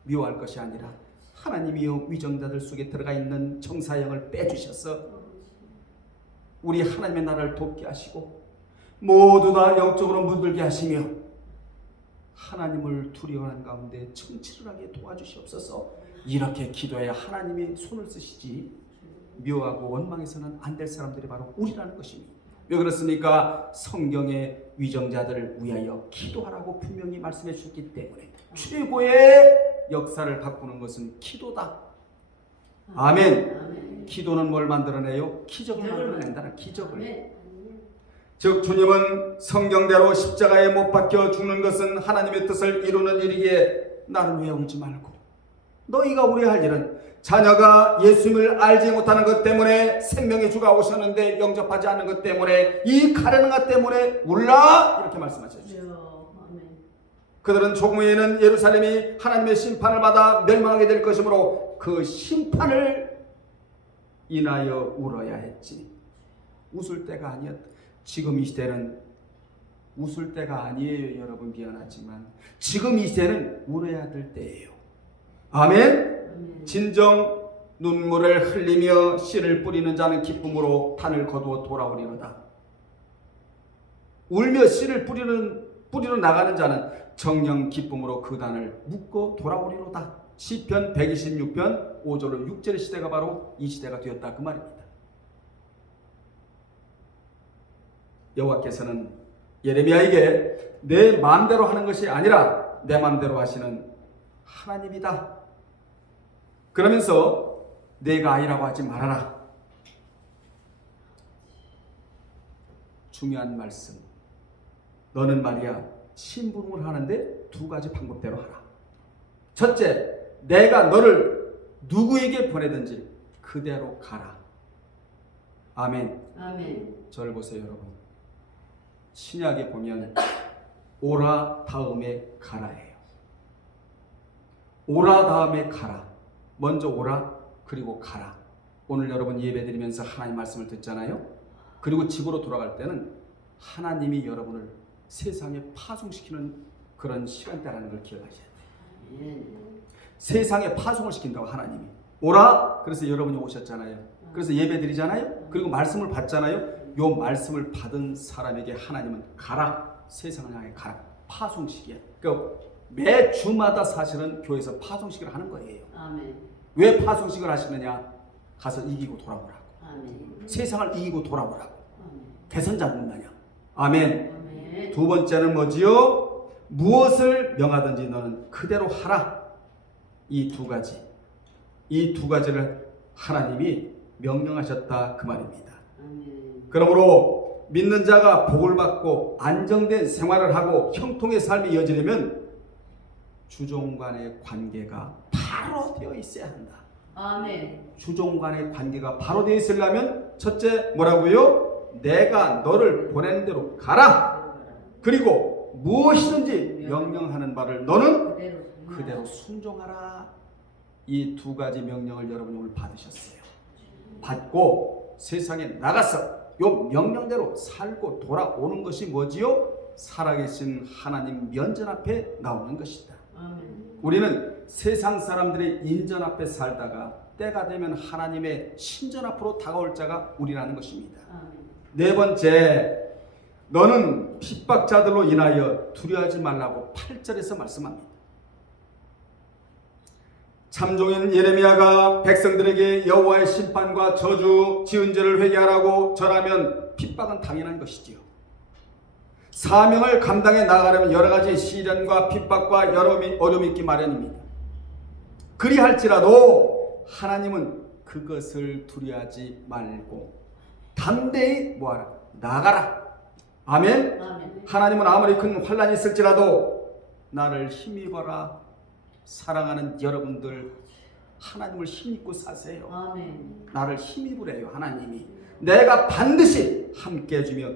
미워할 것이 아니라 하나님이요 위정자들 속에 들어가 있는 정사형을 빼주셔서 우리 하나님의 나라를 돕게 하시고 모두 다 영적으로 물들게 하시며 하나님을 두려워하는 가운데 청취를 하게 도와주시옵소서. 이렇게 기도해야 하나님이 손을 쓰시지 미워하고 원망해서는 안 될 사람들이 바로 우리라는 것입니다. 왜 그렇습니까? 성경의 위정자들을 위하여 기도하라고 분명히 말씀해 주셨기 때문에 최고의 역사를 바꾸는 것은 기도다. 아멘. 기도는 뭘 만들어내요? 기적을 만들어낸다는 기적을. 즉 주님은 성경대로 십자가에 못 박혀 죽는 것은 하나님의 뜻을 이루는 일이기에 나를 위해 울지 말고 너희가 울어야 할 일은 자녀가 예수님을 알지 못하는 것 때문에 생명의 주가 오셨는데 영접하지 않는 것 때문에 이 가련한 것 때문에 울라 이렇게 말씀하셨죠. 그들은 조금 후에는 예루살렘이 하나님의 심판을 받아 멸망하게 될 것이므로 그 심판을 인하여 울어야 했지. 웃을 때가 아니었다. 지금 이 시대는 웃을 때가 아니에요. 여러분 미안하지만 지금 이 시대는 울어야 될 때예요. 아멘. 진정 눈물을 흘리며 씨를 뿌리는 자는 기쁨으로 단을 거두어 돌아오리로다. 울며 씨를 뿌리러 나가는 자는 정령 기쁨으로 그 단을 묶어 돌아오리로다. 시편 126편 5절로 6절의 시대가 바로 이 시대가 되었다 그 말입니다. 여호와께서는 예레미야에게 내 마음대로 하는 것이 아니라 내 마음대로 하시는 하나님이다. 그러면서 내가 아니라고 하지 말아라. 중요한 말씀. 너는 말이야 심부름을 하는데 두 가지 방법대로 하라. 첫째, 내가 너를 누구에게 보내든지 그대로 가라. 아멘. 저를 보세요 여러분. 신약에 보면 오라 다음에 가라예요. 오라 다음에 가라. 먼저 오라 그리고 가라. 오늘 여러분 예배드리면서 하나님 말씀을 듣잖아요. 그리고 집으로 돌아갈 때는 하나님이 여러분을 세상에 파송시키는 그런 시간대라는 걸 기억하셔야 돼요. 세상에 파송을 시킨다고 하나님이. 오라 그래서 여러분이 오셨잖아요. 그래서 예배드리잖아요. 그리고 말씀을 받잖아요. 요 말씀을 받은 사람에게 하나님은 가라. 세상을 향해 가라. 파송식이야. 그러니까 매 주마다 사실은 교회에서 파송식을 하는 거예요. 왜 파송식을 하시느냐? 가서 이기고 돌아오라고. 세상을 이기고 돌아오라고. 개선자는 마냥. 아멘. 두 번째는 뭐지요? 무엇을 명하든지 너는 그대로 하라. 이 두 가지. 이 두 가지를 하나님이 명령하셨다 그 말입니다. 그러므로 믿는 자가 복을 받고 안정된 생활을 하고 형통의 삶이 이어지려면 주종 간의 관계가 바로 되어 있어야 한다. 아멘. 주종 간의 관계가 바로 되어 있으려면 첫째 뭐라고요? 내가 너를 보낸 대로 가라. 그리고 무엇이든지 명령하는 바를 너는 그대로 순종하라. 이 두 가지 명령을 여러분이 오늘 받으셨어요. 받고 세상에 나가서 요 명령대로 살고 돌아오는 것이 뭐지요? 살아계신 하나님 면전 앞에 나오는 것이다. 우리는 세상 사람들의 인전 앞에 살다가 때가 되면 하나님의 신전 앞으로 다가올 자가 우리라는 것입니다. 네 번째, 너는 핍박자들로 인하여 두려워하지 말라고 8절에서 말씀합니다. 참종인 예레미야가 백성들에게 여호와의 심판과 저주 지은 죄를 회개하라고 절하면 핍박은 당연한 것이지요. 사명을 감당해 나가려면 여러 가지 시련과 핍박과 어려움이 있기 마련입니다. 그리할지라도 하나님은 그것을 두려워하지 말고 담대히 뭐하라? 나가라. 아멘. 아멘. 하나님은 아무리 큰 환난이 있을지라도 나를 힘입어라. 사랑하는 여러분들, 하나님을 힘입고 사세요. 아멘. 나를 힘입으래요. 하나님이 내가 반드시 함께 해주며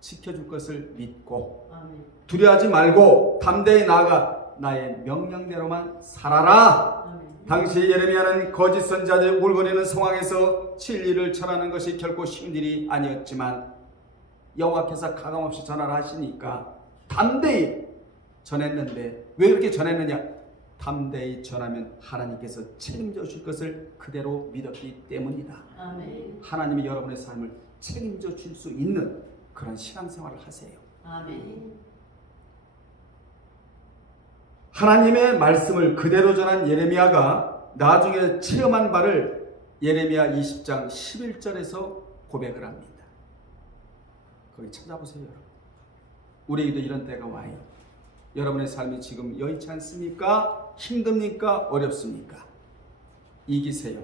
지켜줄 것을 믿고 아멘. 두려워하지 말고 담대히 나아가 나의 명령대로만 살아라. 아멘. 당시 예레미야는 거짓 선지자들이 울거리는 상황에서 진리를 전하는 것이 결코 쉬운 일이 아니었지만 여호와께서 가감없이 전하라 하시니까 담대히 전했는데, 왜 그렇게 전했느냐? 담대히 전하면 하나님께서 책임져 주실 것을 그대로 믿었기 때문이다. 아멘. 하나님이 여러분의 삶을 책임져 줄 수 있는 그런 신앙생활을 하세요. 아멘. 하나님의 말씀을 그대로 전한 예레미야가 나중에 체험한 바를 예레미야 20장 11절에서 고백을 합니다. 거기 찾아보세요. 여러분. 우리에게도 이런 때가 와요. 여러분의 삶이 지금 여의치 않습니까? 힘듭니까? 어렵습니까? 이기세요.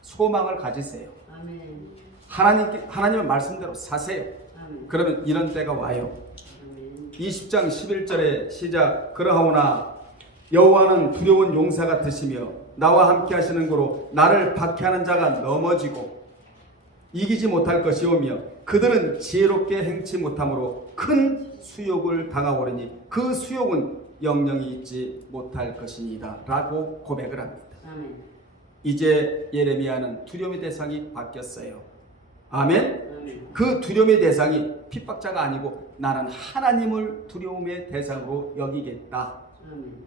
소망을 가지세요. 아멘. 하나님의 말씀대로 사세요. 아멘. 그러면 이런 때가 와요. 아멘. 20장 11절에 시작. 그러하오나 여호와는 두려운 용사 같으시며 나와 함께 하시는 고로 나를 박해하는 자가 넘어지고 이기지 못할 것이오며 그들은 지혜롭게 행치 못함으로 큰 수욕을 당하오리니 그 수욕은 영영이 있지 못할 것이니이다 라고 고백을 합니다. 아멘. 이제 예레미야는 두려움의 대상이 바뀌었어요. 아멘. 아멘. 그 두려움의 대상이 핍박자가 아니고 나는 하나님을 두려움의 대상으로 여기겠다. 아멘.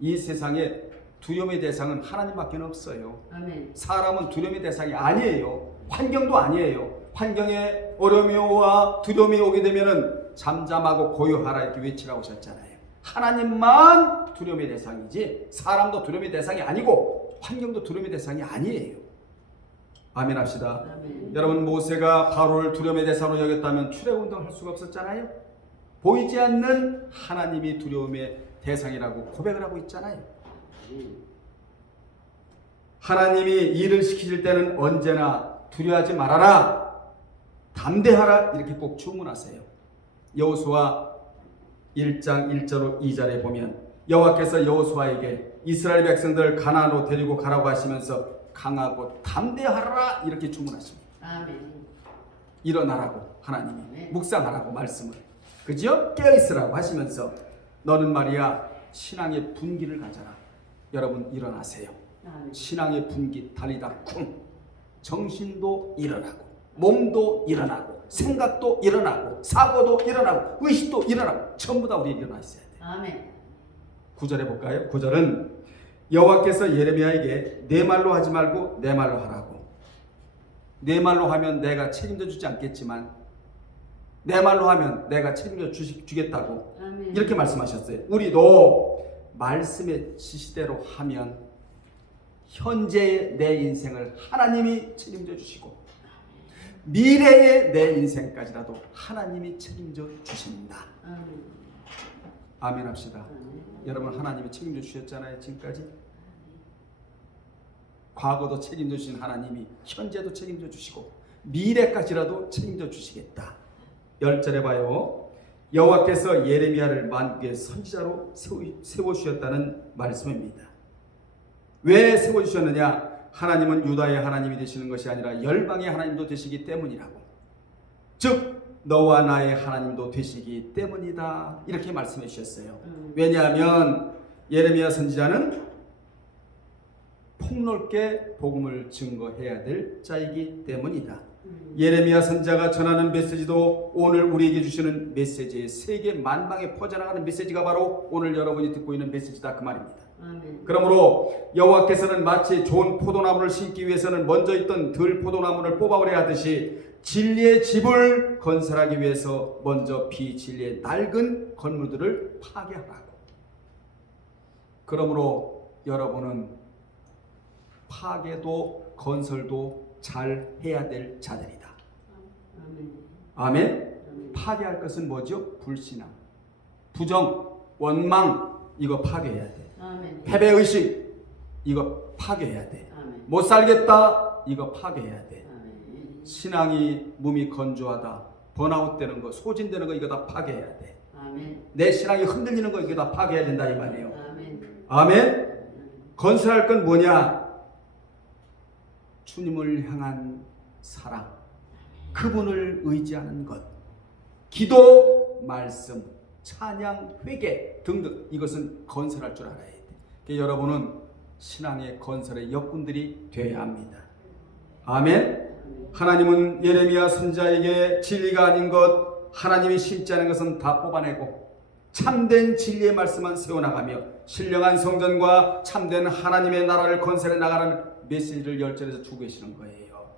이 세상에 두려움의 대상은 하나님밖에 없어요. 아멘. 사람은 두려움의 대상이 아니에요. 환경도 아니에요. 환경에 어려움과 두려움이 오게 되면은 잠잠하고 고요하라 이렇게 외치라고 하셨잖아요. 하나님만 두려움의 대상이지 사람도 두려움의 대상이 아니고 환경도 두려움의 대상이 아니에요. 아멘 합시다. 아멘. 여러분, 모세가 바로를 두려움의 대상으로 여겼다면 출애굽운동을 할 수가 없었잖아요. 보이지 않는 하나님이 두려움의 대상이라고 고백을 하고 있잖아요. 하나님이 일을 시키실 때는 언제나 두려워하지 말아라, 담대하라 이렇게 꼭 주문하세요. 여호수아 1장 1절 2절에 보면 여호와께서 여호수아에게 이스라엘 백성들을 가나안으로 데리고 가라고 하시면서 강하고 담대하라 이렇게 주문하십니다. 아멘. 일어나라고 하나님이 네. 묵상하라고 말씀을, 그죠? 깨어있으라고 하시면서 너는 말이야 신앙의 분기를 가져라. 여러분 일어나세요. 아멘. 신앙의 분기 달리다 쿵. 정신도 일어나고 몸도 일어나고 생각도 일어나고 사고도 일어나고 의식도 일어나고 전부 다 우리 일어나 있어야 돼요. 아멘. 9절에 볼까요? 9절은 여호와께서 예레미야에게 내 말로 하지 말고 내 말로 하라고. 내 말로 하면 내가 책임져 주지 않겠지만 내 말로 하면 내가 책임져 주겠다고 아멘. 이렇게 말씀하셨어요. 우리도 말씀의 지시대로 하면 현재의 내 인생을 하나님이 책임져 주시고 미래의 내 인생까지라도 하나님이 책임져 주십니다. 아멘. 아멘 합시다. 아멘. 여러분, 하나님이 책임져 주셨잖아요. 지금까지 과거도 책임져 주신 하나님이 현재도 책임져 주시고 미래까지라도 책임져 주시겠다. 10절에 봐요. 여호와께서 예레미야를 만국의 선지자로 세워주셨다는 말씀입니다. 왜 세워주셨느냐? 하나님은 유다의 하나님이 되시는 것이 아니라 열방의 하나님도 되시기 때문이라고. 즉 너와 나의 하나님도 되시기 때문이다 이렇게 말씀해 주셨어요. 왜냐하면 예레미야 선지자는 폭넓게 복음을 증거해야 될 자이기 때문이다. 예레미야 선지자가 전하는 메시지도 오늘 우리에게 주시는 메시지의 세계 만방에 퍼져나가는 메시지가 바로 오늘 여러분이 듣고 있는 메시지다 그 말입니다. 아멘. 그러므로 여호와께서는 마치 좋은 포도나무를 심기 위해서는 먼저 있던 들 포도나무를 뽑아오려 하듯이 진리의 집을 건설하기 위해서 먼저 비진리의 낡은 건물들을 파괴하라고. 그러므로 여러분은 파괴도 건설도 잘 해야 될 자들이다. 아멘. 아멘. 아멘. 파괴할 것은 뭐죠? 불신앙, 부정, 원망, 이거 파괴해야 돼. 아멘. 패배의식, 이거 파괴해야 돼. 아멘. 못 살겠다, 이거 파괴해야 돼. 아멘. 신앙이 몸이 건조하다, 번아웃 되는 거, 소진되는 거, 이거 다 파괴해야 돼. 아멘. 내 신앙이 흔들리는 거, 이거 다 파괴해야 된다 이 말이에요. 아멘. 아멘. 건설할 건 뭐냐? 주님을 향한 사랑, 그분을 의지하는 것, 기도, 말씀, 찬양, 회개 등등, 이것은 건설할 줄 알아야 돼. 그러니까 여러분은 신앙의 건설의 역군들이 되어야 합니다. 아멘. 하나님은 예레미야 선지자에게 진리가 아닌 것, 하나님이 심지 않은 것은 다 뽑아내고 참된 진리의 말씀만 세워나가며 신령한 성전과 참된 하나님의 나라를 건설해 나가라는 메시지를 열전에서 주고 계시는 거예요.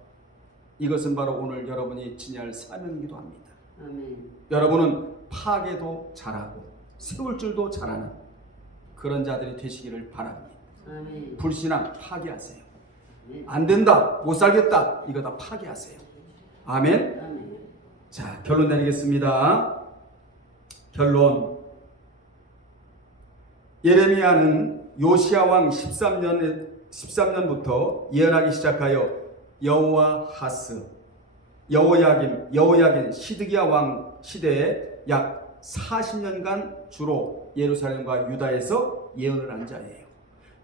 이것은 바로 오늘 여러분이 지녀야 할 사명이기도 합니다. 아멘. 여러분은 파괴도 잘하고 세울 줄도 잘하는 그런 자들이 되시기를 바랍니다. 아멘. 불신앙 파괴하세요. 아멘. 안 된다, 못 살겠다, 이거 다 파괴하세요. 아멘. 아멘. 자, 결론 내리겠습니다. 결론. 예레미야는 요시야 왕 13년부터 예언하기 시작하여 여호아하스, 여호야긴, 시드기야 왕 시대에 약 40년간 주로 예루살렘과 유다에서 예언을 한 자예요.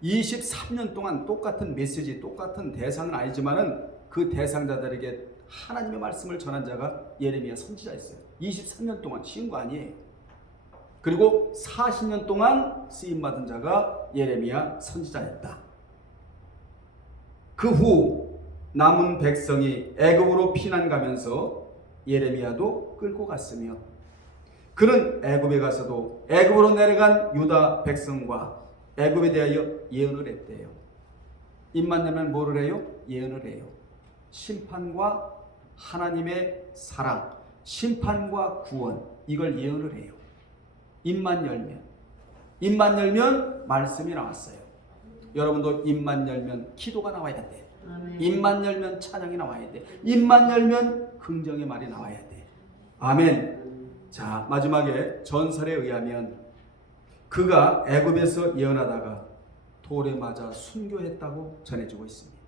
23년 동안 똑같은 메시지, 똑같은 대상은 아니지만은 그 대상자들에게 하나님의 말씀을 전한 자가 예레미야 선지자였어요. 23년 동안 쉬운 거 아니에요. 그리고 40년 동안 쓰임받은 자가 예레미야 선지자였다. 그 후 남은 백성이 애굽으로 피난 가면서 예레미야도 끌고 갔으며 그는 애굽에 가서도 애굽으로 내려간 유다 백성과 애굽에 대하여 예언을 했대요. 입만 내면 뭐를 해요? 예언을 해요. 심판과 하나님의 사랑, 심판과 구원, 이걸 예언을 해요. 입만 열면 말씀이 나왔어요. 여러분도 입만 열면 기도가 나와야 돼. 아멘. 입만 열면 찬양이 나와야 돼. 입만 열면 긍정의 말이 나와야 돼. 아멘. 자, 마지막에 전설에 의하면 그가 애굽에서 예언하다가 돌에 맞아 순교했다고 전해지고 있습니다.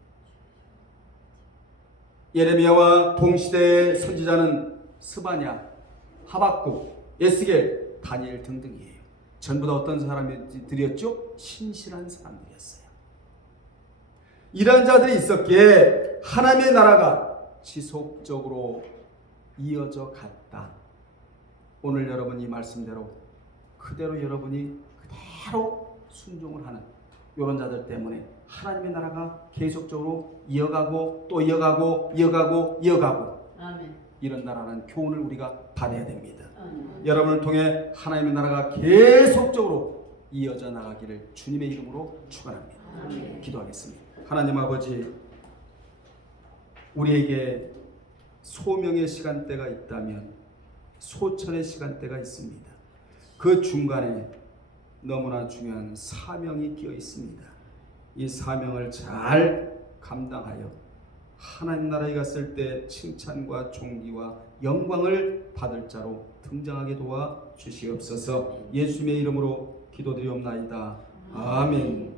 예레미야와 동시대의 선지자는 스바냐, 하박국, 에스겔, 다니엘 등등이에요. 전부 다 어떤 사람들이었죠? 신실한 사람들이었어요. 이러한 자들이 있었기에 하나님의 나라가 지속적으로 이어져 갔다. 오늘 여러분 이 말씀대로 그대로 여러분이 그대로 순종을 하는 이런 자들 때문에 하나님의 나라가 계속적으로 이어가고 또 이어가고 아멘. 이런 나라는 교훈을 우리가 받아야 됩니다. 아멘. 여러분을 통해 하나님의 나라가 계속적으로 이어져 나가기를 주님의 이름으로 축원합니다. 아멘. 기도하겠습니다. 하나님 아버지, 우리에게 소명의 시간대가 있다면 소천의 시간대가 있습니다. 그 중간에 너무나 중요한 사명이 끼어 있습니다. 이 사명을 잘 감당하여 하나님 나라에 갔을 때 칭찬과 존귀와 영광을 받을 자로 등장하게 도와 주시옵소서. 예수님의 이름으로 기도드리옵나이다. 아멘.